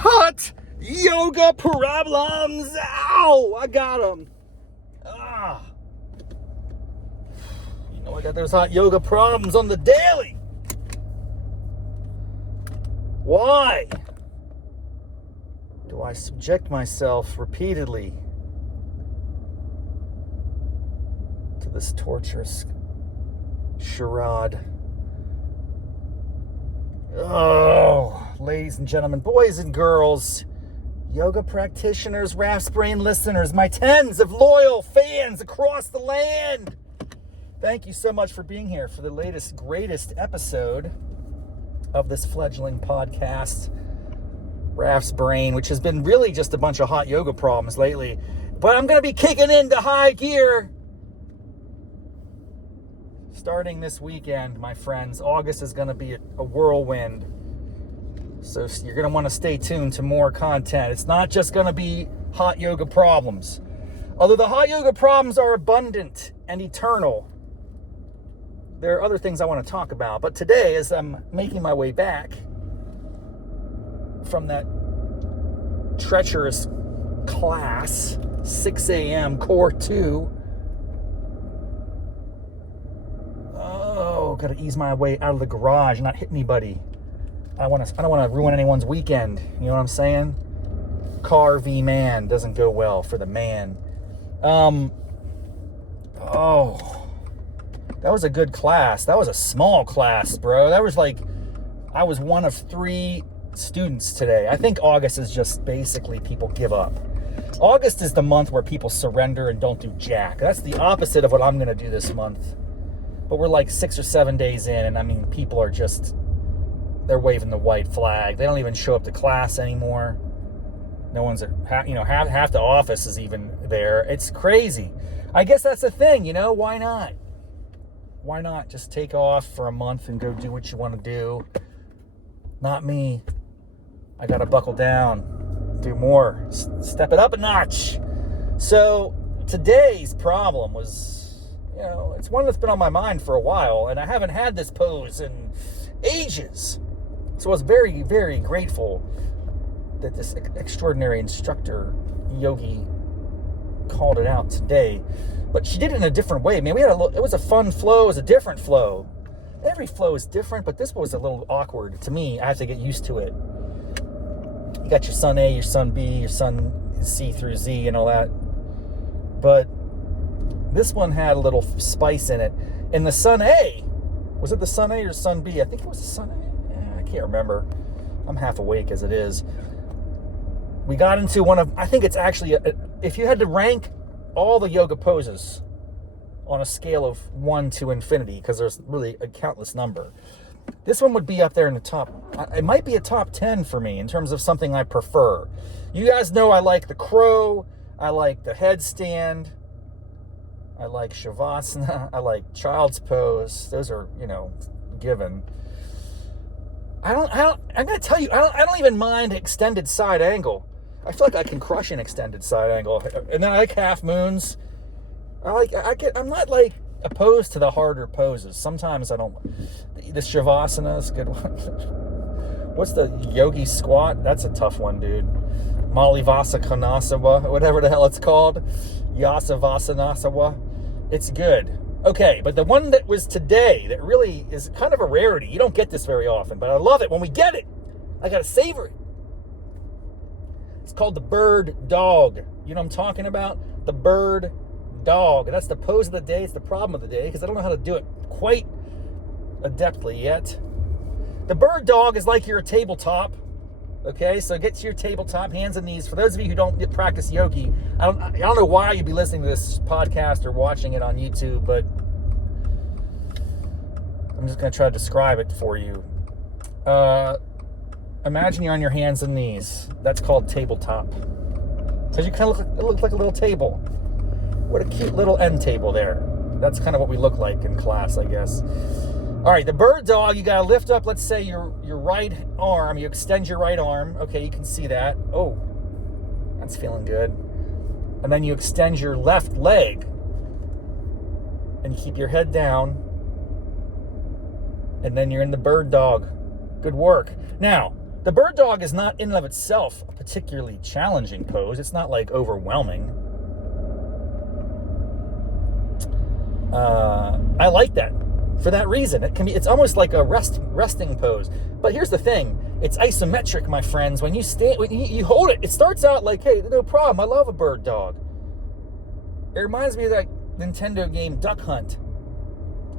hot yoga problems. Ow, I got them. You know I got those hot yoga problems on the daily. Why do I subject myself repeatedly to this torturous charade? Oh, ladies and gentlemen, boys and girls, yoga practitioners, Raff's Brain listeners, my tens of loyal fans across the land. Thank you so much for being here for the latest, greatest episode of this fledgling podcast, Raff's Brain, which has been really just a bunch of hot yoga problems lately. But I'm going to be kicking into high gear starting this weekend, my friends. August is going to be a whirlwind. So you're going to want to stay tuned to more content. It's not just going to be hot yoga problems. Although the hot yoga problems are abundant and eternal, there are other things I want to talk about. But today, as I'm making my way back from that treacherous class, 6 a.m. Core 2, got to ease my way out of the garage and not hit anybody. I don't want to ruin anyone's weekend. You know what I'm saying? Car v man doesn't go well for the man. That was a good class. That was a small class, bro. That was like, I was one of 3 students today. I think August is just basically people give up. August is the month where people surrender and don't do jack. That's the opposite of what I'm going to do this month. But we're like 6 or 7 days in, and I mean, people are just, they're waving the white flag. They don't even show up to class anymore. No one's, half the office is even there. It's crazy. I guess that's the thing, why not? Why not just take off for a month and go do what you want to do? Not me. I got to buckle down, do more, step it up a notch. So today's problem was, it's one that's been on my mind for a while, and I haven't had this pose in ages. So I was very, very grateful that this extraordinary instructor, Yogi, called it out today. But she did it in a different way. Man, it was a fun flow. It was a different flow. Every flow is different, but this was a little awkward to me. I have to get used to it. You got your sun A, your sun B, your sun C through Z and all that. But this one had a little spice in it. In the sun A, was it the sun A or sun B? I think it was the sun A. I can't remember. I'm half awake as it is. We got into one of, I think it's actually, if you had to rank all the yoga poses on a scale of 1 to infinity, because there's really a countless number, this one would be up there in the top. It might be a top 10 for me in terms of something I prefer. You guys know I like the crow. I like the headstand. I like Shavasana. I like child's pose. Those are, given. I'm going to tell you, I don't even mind extended side angle. I feel like I can crush an extended side angle. And then I like half moons. I'm not like opposed to the harder poses. Sometimes I don't. The Shavasana is a good one. What's the yogi squat? That's a tough one, dude. Malivasana, whatever the hell it's called. Yasavasana. It's good. Okay, but the one that was today that really is kind of a rarity. You don't get this very often, but I love it. When we get it, I got to savor it. It's called the bird dog. You know what I'm talking about? The bird dog. That's the pose of the day. It's the problem of the day because I don't know how to do it quite adeptly yet. The bird dog is like you're a tabletop. Okay, so get to your tabletop, hands and knees. For those of you who don't practice yogi, I don't know why you'd be listening to this podcast or watching it on YouTube, but I'm just going to try to describe it for you. Imagine you're on your hands and knees. That's called tabletop. Because you kind of look like a little table. What a cute little end table there. That's kind of what we look like in class, I guess. All right, the bird dog, you got to lift up, let's say, your right arm. You extend your right arm. Okay, you can see that. Oh, that's feeling good. And then you extend your left leg. And you keep your head down. And then you're in the bird dog. Good work. Now, The bird dog is not in and of itself a particularly challenging pose. It's not like overwhelming. I like that for that reason. It's almost like a resting pose. But here's the thing: it's isometric, my friends. When you hold it, it starts out like, hey, no problem. I love a bird dog. It reminds me of that Nintendo game Duck Hunt.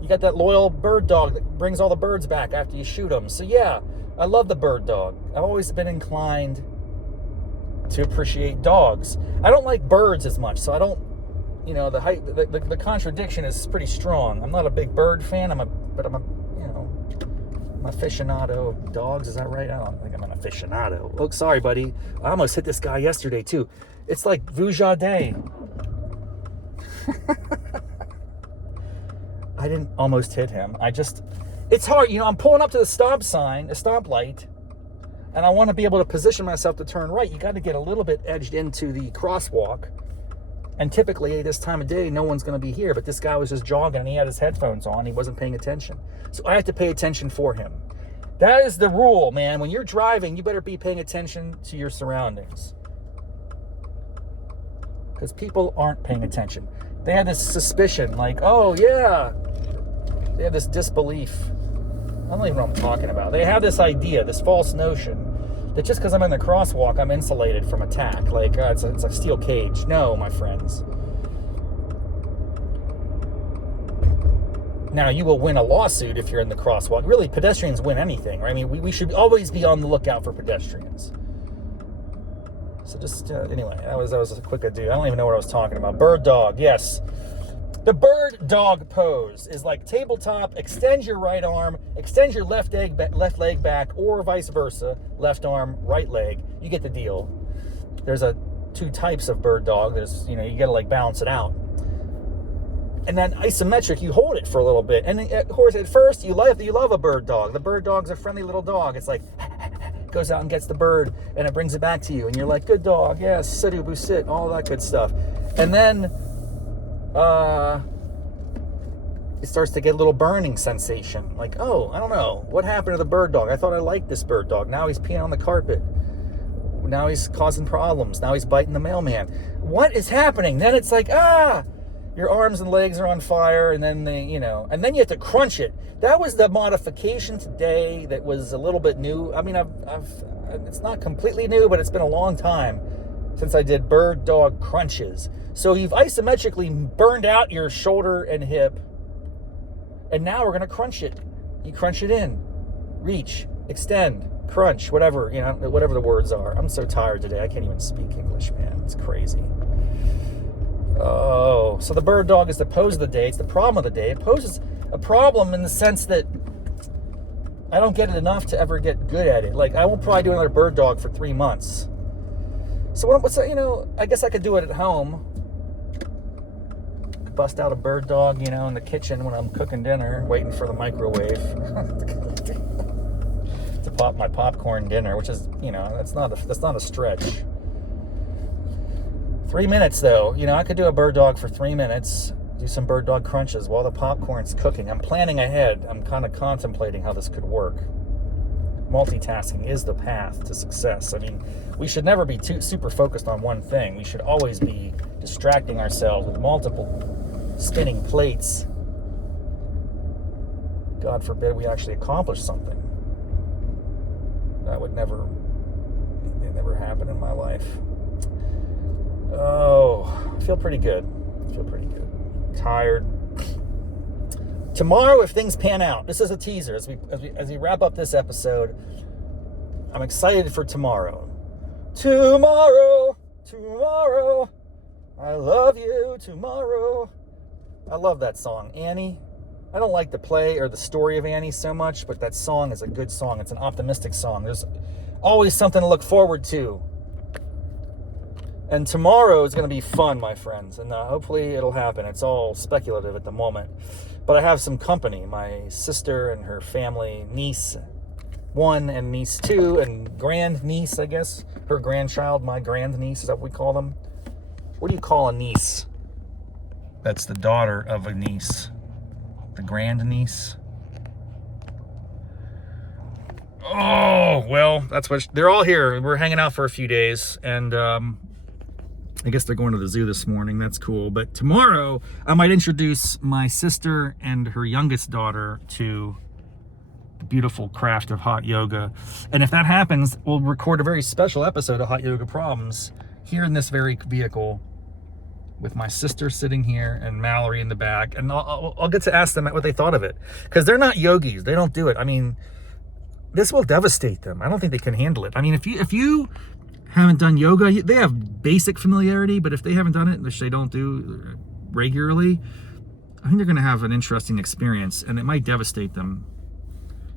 You got that loyal bird dog that brings all the birds back after you shoot them. So yeah, I love the bird dog. I've always been inclined to appreciate dogs. I don't like birds as much, so I don't. The contradiction is pretty strong. I'm not a big bird fan. I'm a aficionado of dogs. Is that right? I don't think I'm an aficionado. Oh, sorry, buddy. I almost hit this guy yesterday too. It's like Vujade. I didn't almost hit him. It's hard. I'm pulling up to the stop sign, a stoplight, and I want to be able to position myself to turn right. You got to get a little bit edged into the crosswalk. And typically, this time of day, no one's going to be here. But this guy was just jogging, and he had his headphones on. He wasn't paying attention. So I have to pay attention for him. That is the rule, man. When you're driving, you better be paying attention to your surroundings. Because people aren't paying attention. They have this suspicion, like, oh, yeah. They have this disbelief. I don't even know what I'm talking about. They have this idea, this false notion, that just because I'm in the crosswalk, I'm insulated from attack. Like, it's a steel cage. No, my friends. Now, you will win a lawsuit if you're in the crosswalk. Really, pedestrians win anything, right? I mean, we should always be on the lookout for pedestrians. So just, anyway, that was a quick ado. I don't even know what I was talking about. Bird dog, yes. The bird dog pose is like tabletop. Extend your right arm, extend your left leg back, or vice versa. Left arm, right leg. You get the deal. There's two types of bird dog. There's, you got to like balance it out. And then isometric, you hold it for a little bit. And of course, at first, you love a bird dog. The bird dog's a friendly little dog. It's like, goes out and gets the bird, and it brings it back to you. And you're like, good dog, yes, situ busit, all that good stuff. And then it starts to get a little burning sensation. Like, oh, I don't know. What happened to the bird dog? I thought I liked this bird dog. Now he's peeing on the carpet. Now he's causing problems. Now he's biting the mailman. What is happening? Then it's like, your arms and legs are on fire, and then and then you have to crunch it. That was the modification today that was a little bit new. I mean, it's not completely new, but it's been a long time since I did bird dog crunches. So you've isometrically burned out your shoulder and hip, and now we're going to crunch it. You crunch it in, reach, extend, crunch, whatever the words are. I'm so tired today. I can't even speak English, man. It's crazy. Oh, so the bird dog is the pose of the day. It's the problem of the day. It poses a problem in the sense that I don't get it enough to ever get good at it. Like, I won't probably do another bird dog for 3 months. So I guess I could do it at home. Bust out a bird dog, in the kitchen when I'm cooking dinner, waiting for the microwave to pop my popcorn dinner, which is, that's not a stretch. 3 minutes, though. I could do a bird dog for 3 minutes, do some bird dog crunches while the popcorn's cooking. I'm planning ahead. I'm kind of contemplating how this could work. Multitasking is the path to success. I mean, we should never be too super focused on one thing. We should always be distracting ourselves with multiple spinning plates. God forbid we actually accomplish something. That would never happen in my life. Oh, I feel pretty good. Tired. Tomorrow, if things pan out, this is a teaser as we wrap up this episode. I'm excited for tomorrow. Tomorrow, I love you tomorrow. I love that song, Annie. I don't like the play or the story of Annie so much, but that song is a good song. It's an optimistic song. There's always something to look forward to. And tomorrow is going to be fun, my friends, and hopefully it'll happen. It's all speculative at the moment. But I have some company, my sister and her family, niece 1 and niece 2, and grand niece, I guess. Her grandchild, my grand niece, is that what we call them? What do you call a niece? That's the daughter of a niece. The grand niece. Oh, well, that's what they're all here. We're hanging out for a few days, and I guess they're going to the zoo this morning. That's cool. But tomorrow, I might introduce my sister and her youngest daughter to the beautiful craft of hot yoga. And if that happens, we'll record a very special episode of Hot Yoga Problems here in this very vehicle with my sister sitting here and Mallory in the back. And I'll get to ask them what they thought of it. Because they're not yogis. They don't do it. I mean, this will devastate them. I don't think they can handle it. I mean, if you haven't done yoga, they have basic familiarity, but if they haven't done it, which they don't do regularly, I think they're going to have an interesting experience, and it might devastate them.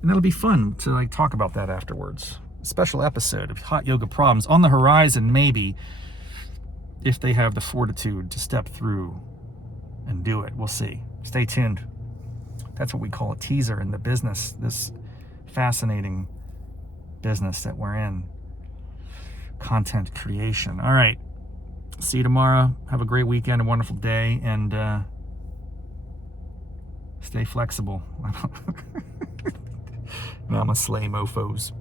And that'll be fun to like talk about that afterwards. A special episode of Hot Yoga Problems on the horizon, maybe, if they have the fortitude to step through and do it. We'll see. Stay tuned. That's what we call a teaser in the business, this fascinating business that we're in. Content creation. All right. See you tomorrow. Have a great weekend, a wonderful day, and stay flexible. Namaste, mofos.